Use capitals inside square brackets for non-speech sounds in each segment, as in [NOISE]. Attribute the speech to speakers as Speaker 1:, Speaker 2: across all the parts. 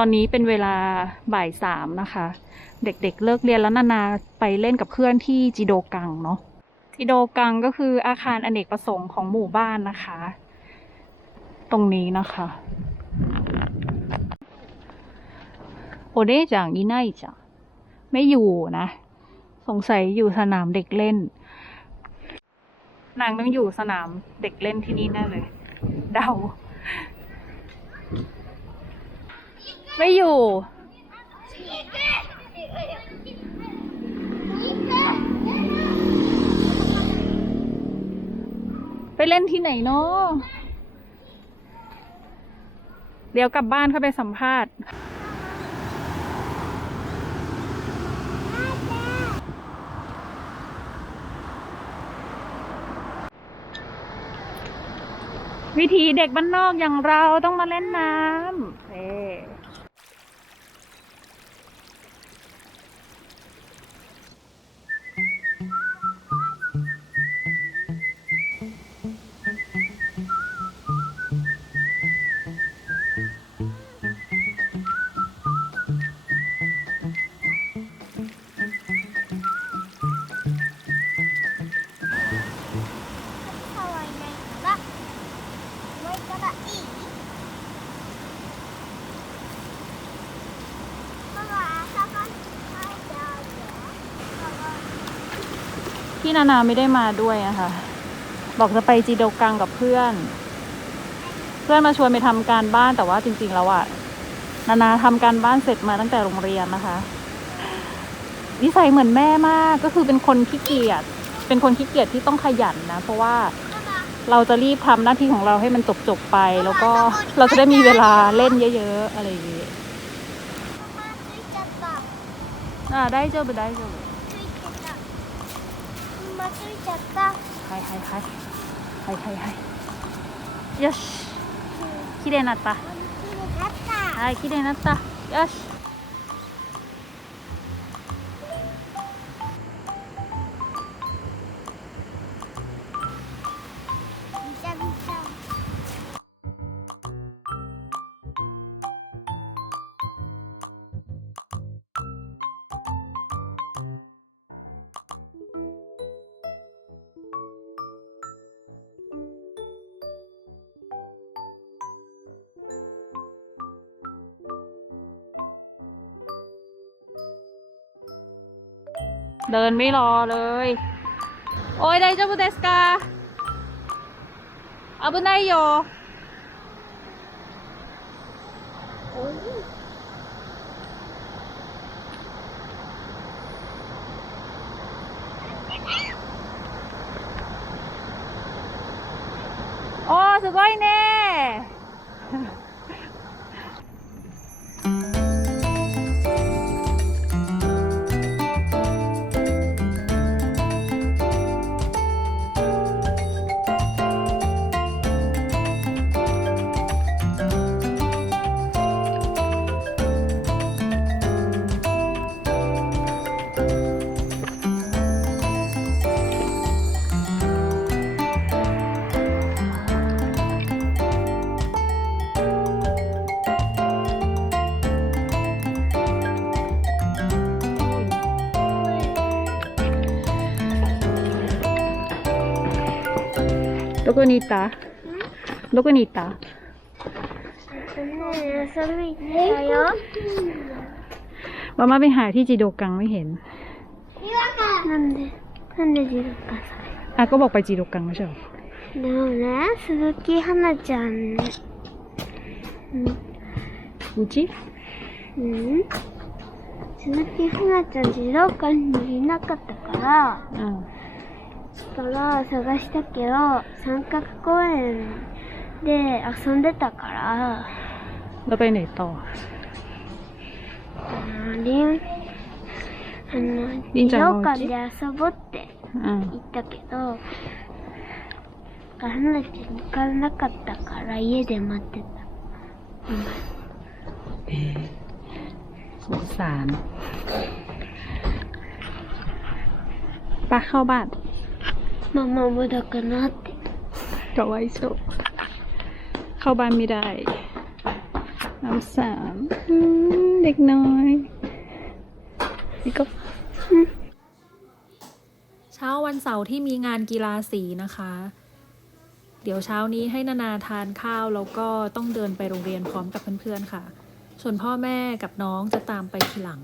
Speaker 1: ตอนนี้เป็นเวลาบ่ายสามนะคะ เด็กๆเลิกเรียนแล้วนานาไปเล่นกับเพื่อนที่จิโดกังเนาะจิโดกังก็คืออาคารอเนกประสงค์ของหมู่บ้านนะคะ ตรงนี้นะคะโอเดจังอีไนจังไม่อยู่นะ สงสัยอยู่สนามเด็กเล่น นางต้องอยู่สนามเด็กเล่นที่นี่แน่เลย เดา ไม่อยู่ ไปเล่นที่ไหนเนาะเดี๋ยวกลับบ้านเข้าไปสัมภาษณ์วิธีเด็กบ้านนอกอย่างเราต้องมาเล่นน้ำเอ้ พี่นานาไม่ได้มาด้วยอะคะ่ะ บอกจะไปจีโดกังกับเพื่อน เพื่อนมาชวนไปทำการบ้านแต่ว่าจริง ๆ แล้วอะนานาทำการบ้านเสร็จมาตั้งแต่โรงเรียนนะคะนิสัยเหมือนแม่มากก็คือเป็นคนขี้เกียจเป็นคนขี้เกียจที่ต้องขยันนะ เพราะว่าเราจะรีบทำหน้าที่ของเราให้มันจบจบไป แล้วก็เราจะได้มีเวลาเล่นเยอะ ๆ อะไรอย่าง
Speaker 2: เงี้ย
Speaker 1: อ่าได้เจอไปได้เจ
Speaker 2: อ ママついちゃった。
Speaker 1: はいはいはい。はいはいはい。よし。綺麗になった。
Speaker 2: ママきれいだった。
Speaker 1: はい綺麗になった。よし เดินไม่รอเลย โอ้ยได้เจ้าบุเดสกาอาบุไนโยโอ้すごいね どこにいたどこにいた
Speaker 2: えっとね遊びに行ったよ
Speaker 1: มาม่าไปหาที่จิโดกังไม่เห็น
Speaker 2: なんでなんでジロカ
Speaker 1: อ่ะก็บอกไปจิโดกังไม่ใช่เหรอ
Speaker 2: でもね鈴木花ちゃんね
Speaker 1: อูจิ
Speaker 2: うん鈴木花ちゃん児童館にいなかったから
Speaker 1: อ่า
Speaker 2: だ から探したけど三角公園で遊んでたから
Speaker 1: แล้วไปไหนต่อ
Speaker 2: あのりんあの
Speaker 1: りんちゃんのお家
Speaker 2: 児童館で遊ぼうって
Speaker 1: อ่า
Speaker 2: 言ったけど花ちゃんに行かなかったから家で待ってた。
Speaker 1: สงสารปะเข้าบ้าน
Speaker 2: ママもだかなって。
Speaker 1: ก็ไว้โชว์เข้าบ้านไม่ได้ น้ำสามอืมเด็กน้อย นี่ก็ เช้าวันเสาร์ที่มีงานกีฬาสีนะคะ เดี๋ยวเช้านี้ให้นานาทานข้าวแล้วก็ต้องเดินไปโรงเรียนพร้อมกับเพื่อนๆค่ะ ส่วนพ่อแม่กับน้องจะตามไปทีหลัง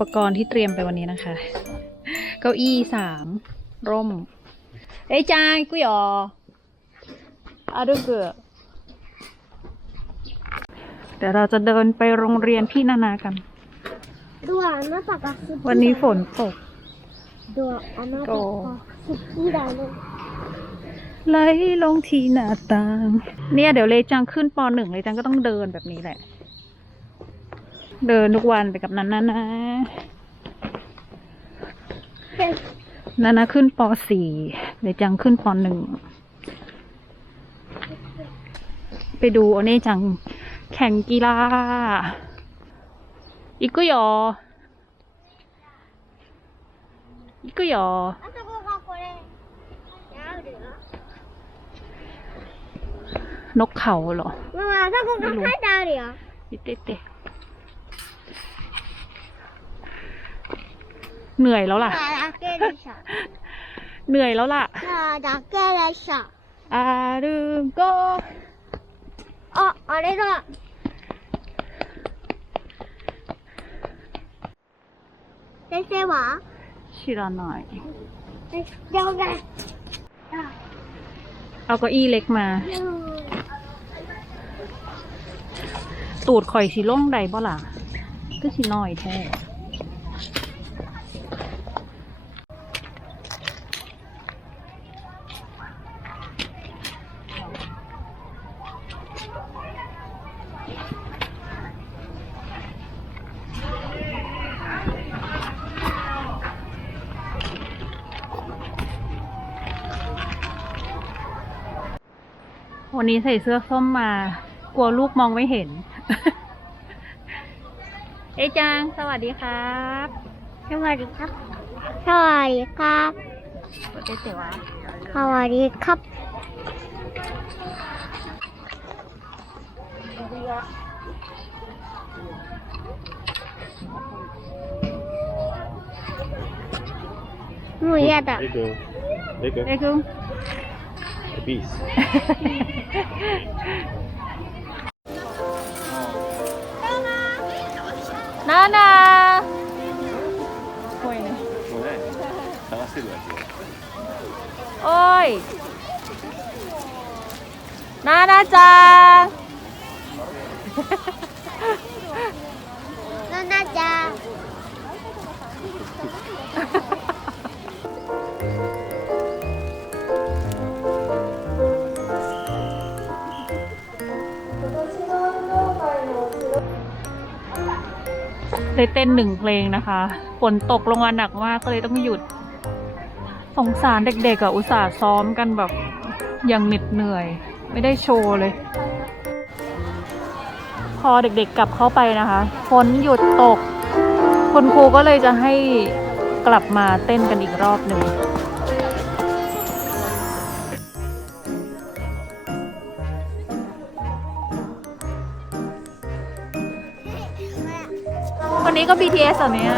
Speaker 1: ปกรณ์ที่เตรียมไปวันนี้นะคะ เก้าอี้สามร่ม เอ้ยจางกุยออาดูเกือเดี๋ยวเราจะเดินไปโรงเรียนพี่นานากัน
Speaker 3: ดวอน่าตัก
Speaker 1: วันนี้ฝนตก
Speaker 3: ดวอน่าตักสุดที่ใดเลย
Speaker 1: ไหลลงที่หน้าต่าง เนี่ยเดี๋ยวเลจางขึ้นปหนึ่งเลจางก็ต้องเดินแบบนี้แหละ เดินทุกวันไปกับนันนะนะนันนะขึ้นป .4 เดี๋ยวจังขึ้นป .1 ไปดูอเน่จังแข่งกีฬาอีกก็ยออีกก็ยอนกเขาเหรอ
Speaker 3: มาถ้าคุณทำให้ดาวเหร
Speaker 1: อเตะเตะ เหนื่อยแล้วล่ะ
Speaker 3: だけでしょ
Speaker 1: เหนื่อยแล้วล่ะ
Speaker 3: だけでしょ
Speaker 1: อารุโก
Speaker 3: ああれだ先生は
Speaker 1: ชิราหน่อย
Speaker 3: えじゃあ俺
Speaker 1: เอาเก้าอี้เล็กมา ตูดข่อยสีล่งใดบ่ล่ะ ก็สีน้อยแท้ วันนี้ใส่เสื้อส้มมา กลัวลูกมองไม่เห็น เอจาง สวัสดีครับ
Speaker 3: สวัสดีครับ สวัสดีครับสวัสดีครับ
Speaker 4: ห
Speaker 1: นูอยากได้ Lecker.
Speaker 3: Lecker. peace. [LAUGHS] Nana! Oi! Nana-chan!
Speaker 1: เลยเต้นหนึ่งเพลงนะคะฝนตกลงมาหนักมากก็เลยต้องหยุด สงสารเด็กๆอะอุตส่าห์ซ้อมกันแบบอย่างเหน็ดเหนื่อย ไม่ได้โชว์เลย พอเด็กๆกลับเข้าไปนะคะฝนหยุดตก คุณครูก็เลยจะให้กลับมาเต้นกันอีกรอบหนึ่ง ก็ BTS เหรอเนี่ย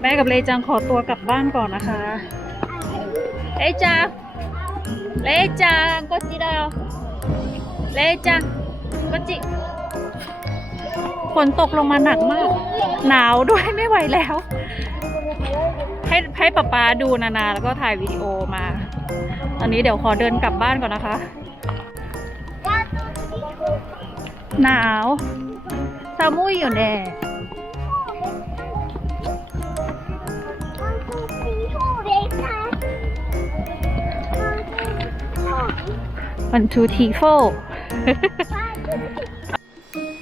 Speaker 1: แม่กับเลจังขอตัวกลับบ้านก่อนนะคะ เลจัง เลจังก็จิดาวเลจังก็จิ ฝนตกลงมาหนักมาก หนาวด้วยไม่ไหวแล้ว ให้ให้ป๊าป๊าดูนานาแล้วก็ถ่ายวิดีโอมา ตอนนี้เดี๋ยวขอเดินกลับบ้านก่อนนะคะ หนาวซามุยอยู่แน่วันทูทีโฟ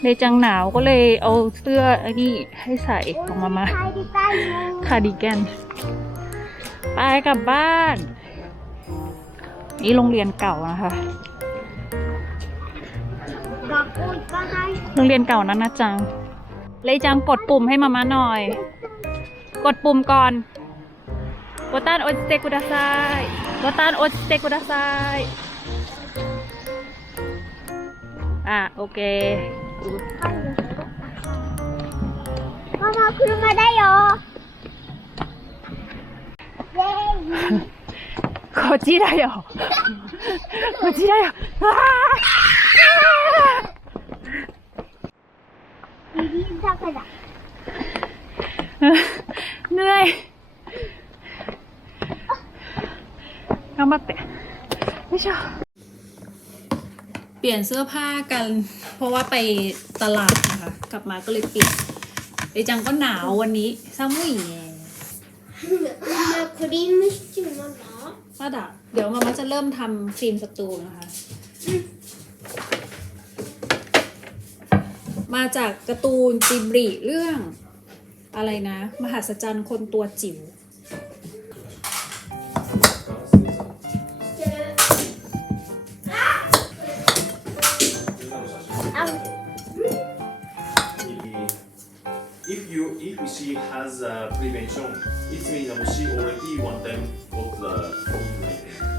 Speaker 1: เลยจังหนาวก็เลยเอาเสื้อไอ้นี่ให้ใส่ของมามาคาร์ดิแกน ไปกลับบ้าน นี่โรงเรียนเก่านะคะ โรงเรียนเก่านั้นนะจัง เลยจังกดปุ่มให้มามาหน่อย กดปุ่มก่อนボタン押してくださいボタン押してくださいอ่ะโอเค
Speaker 3: ママ、車だよ。[LAUGHS]
Speaker 1: こちらよ。[LAUGHS] こちらよ。あ
Speaker 3: ー右坂だ。[LAUGHS]
Speaker 1: ぬらい。頑張って。よいしょ。 เปลี่ยนเสื้อผ้ากัน เพราะว่าไปตลาดนะคะ กลับมาก็เลยเปลี่ยนไอจังก็หนาววันนี้ซ้ำวิ่งไง
Speaker 3: クリームシチューなんだ
Speaker 1: ว่าดะเดี๋ยวมาม่าจะเริ่มทำฟิล์มสตูนะคะ มาจากการ์ตูนจิบริเรื่อง อะไรนะ มหัศจรรย์คนตัวจิ๋ว
Speaker 4: if you if she has a prevention, it means that she already want them got the
Speaker 3: COVID.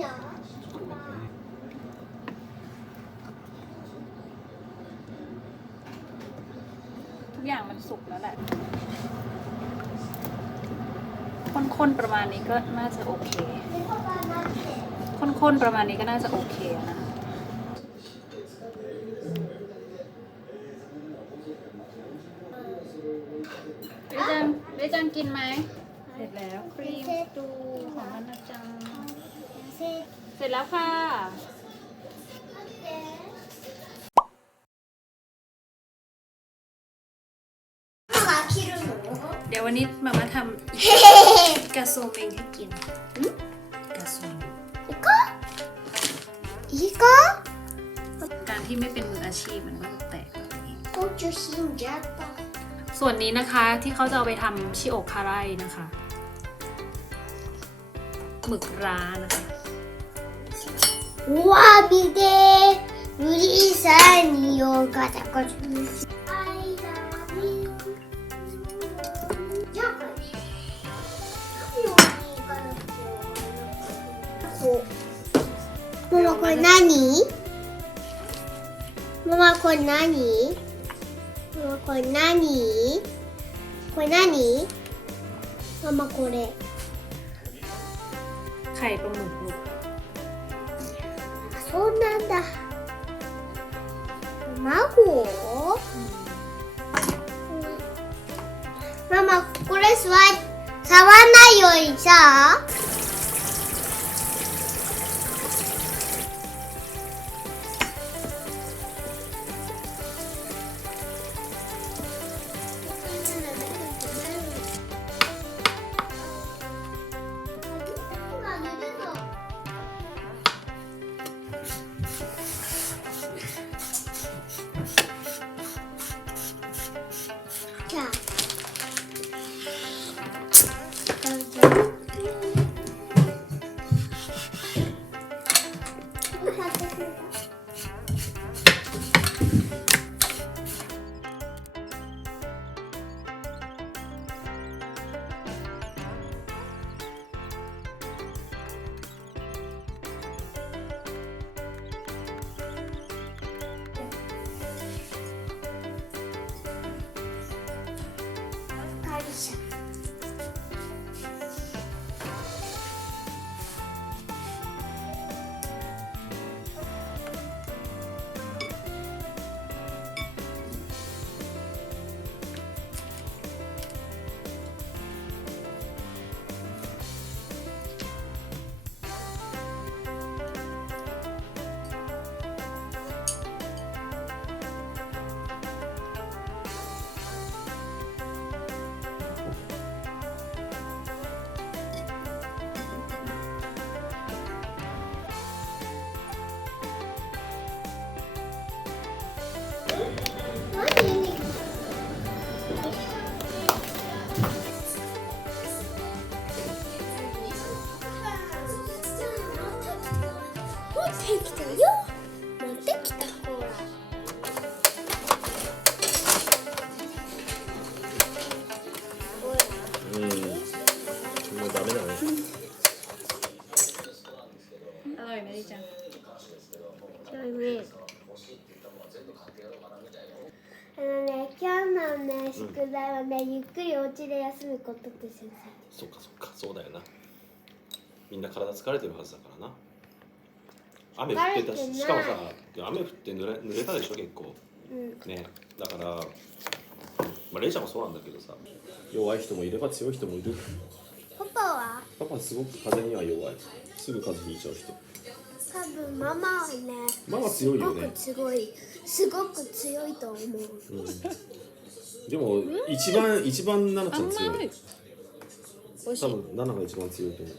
Speaker 1: ทุกอย่างมันสุกแล้วแหละ ข้นๆประมาณนี้ก็น่าจะโอเค ข้นๆประมาณนี้ก็น่าจะโอเคนะเรจังเรจังกินไหม เสร็จแล้วครีมตูของมันนะจัง เสร็จแล้วค่ะเดี๋ยววันนี้มามาทำกาโซเมงให้กินกาโซอี
Speaker 3: กอีก
Speaker 1: การที่ไม่เป็นมืออาชีพมันก็จะแตกแบบนี้ส่วนนี้นะคะที่เขาจะเอาไปทำชิโอคาไรนะคะหมึกร้านะคะ
Speaker 3: うわ見てうりさによガチャガチャ I love you じゃあこれ何を言いかなこうママこれ何ママこれ何ママこれ何これ何ママこれ
Speaker 1: ไข่ปลาหมึกลูก
Speaker 3: そうなんだ。卵ママこれ触触らないようにさ。のね、宿題はね、ゆっくりお家で休むことって先
Speaker 4: そっかそっかそうだよな。みんな体疲れてるはずだからな。雨降ってたししかもさ雨降って濡れ濡れたでしょ結構。
Speaker 3: 生。うん。
Speaker 4: ね。だからまあレイちゃんもそうなんだけどさ弱い人もいれば強い人もいる。
Speaker 3: パパは？
Speaker 4: パパすごく風邪には弱い。すぐ風邪ひいちゃう人。
Speaker 3: 多分ママはね、
Speaker 4: ママ強いよね。
Speaker 3: すごく強い、すごく強いと思う。
Speaker 4: うんでも一番一番奈々ちゃん強い多分奈々が一番強いと思う。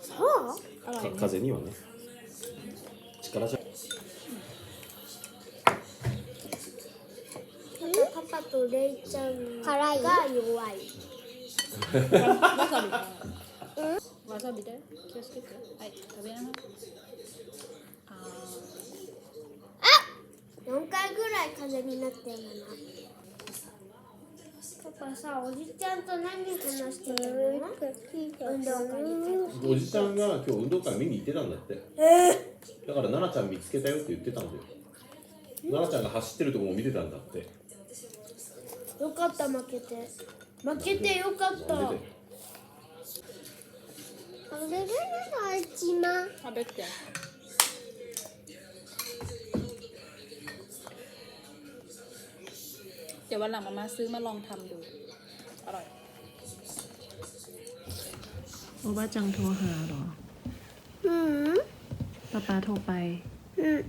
Speaker 3: そう？
Speaker 4: か風邪にはね。力じゃ。
Speaker 3: パパとレイちゃんが弱い。
Speaker 1: わさびわさびで気をつけて。はい食べな。がらあ
Speaker 3: 4回ぐらい風邪になってるのな。パ
Speaker 2: パさおじちゃんと何話してたの？運動会に
Speaker 4: おじちゃんが今日運動会見に行ってたんだって。だから奈々ちゃん見つけたよって言ってたんだよ。奈々ちゃんが走ってるとこも見てたんだって。
Speaker 2: よかった負けて。負けてよかった。あれれれあっちま
Speaker 5: เอ ด็กเดี๋ยวเดี๋ยววันหลังมามาซื้อมาลองทำดู อร่อย โอบ้าจังโทรหาเหรอ
Speaker 2: うん
Speaker 5: ป้าป้าโทรไป
Speaker 2: うん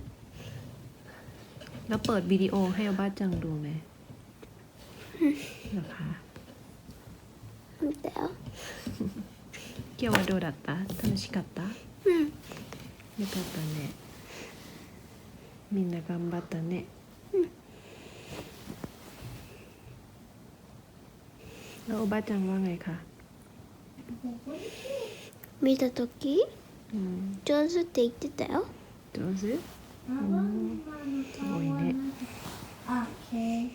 Speaker 5: แล้วเปิดวิดีโอให้โอบ้าจังดูไหมเหรอคะ
Speaker 2: 見たよ
Speaker 5: 今日はどうだった楽しかった
Speaker 2: うん
Speaker 5: よかったねみんな頑張ったね แล้วโอบ้าจังว่าไงคะ
Speaker 2: 見た時
Speaker 5: อืม
Speaker 2: 上手って言ってたよ
Speaker 5: 上手うんすごいね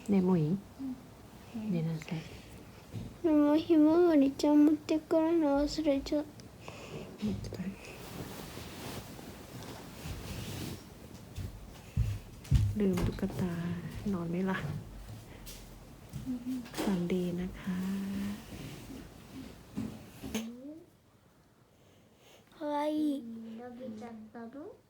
Speaker 5: 眠い寝なさい
Speaker 2: でもひまわりちゃん持ってくるの忘れちゃった
Speaker 5: 持ってたよลืมตุ๊กตานอนไหมล่ะ ฝันดีนะคะはい、のびちゃったの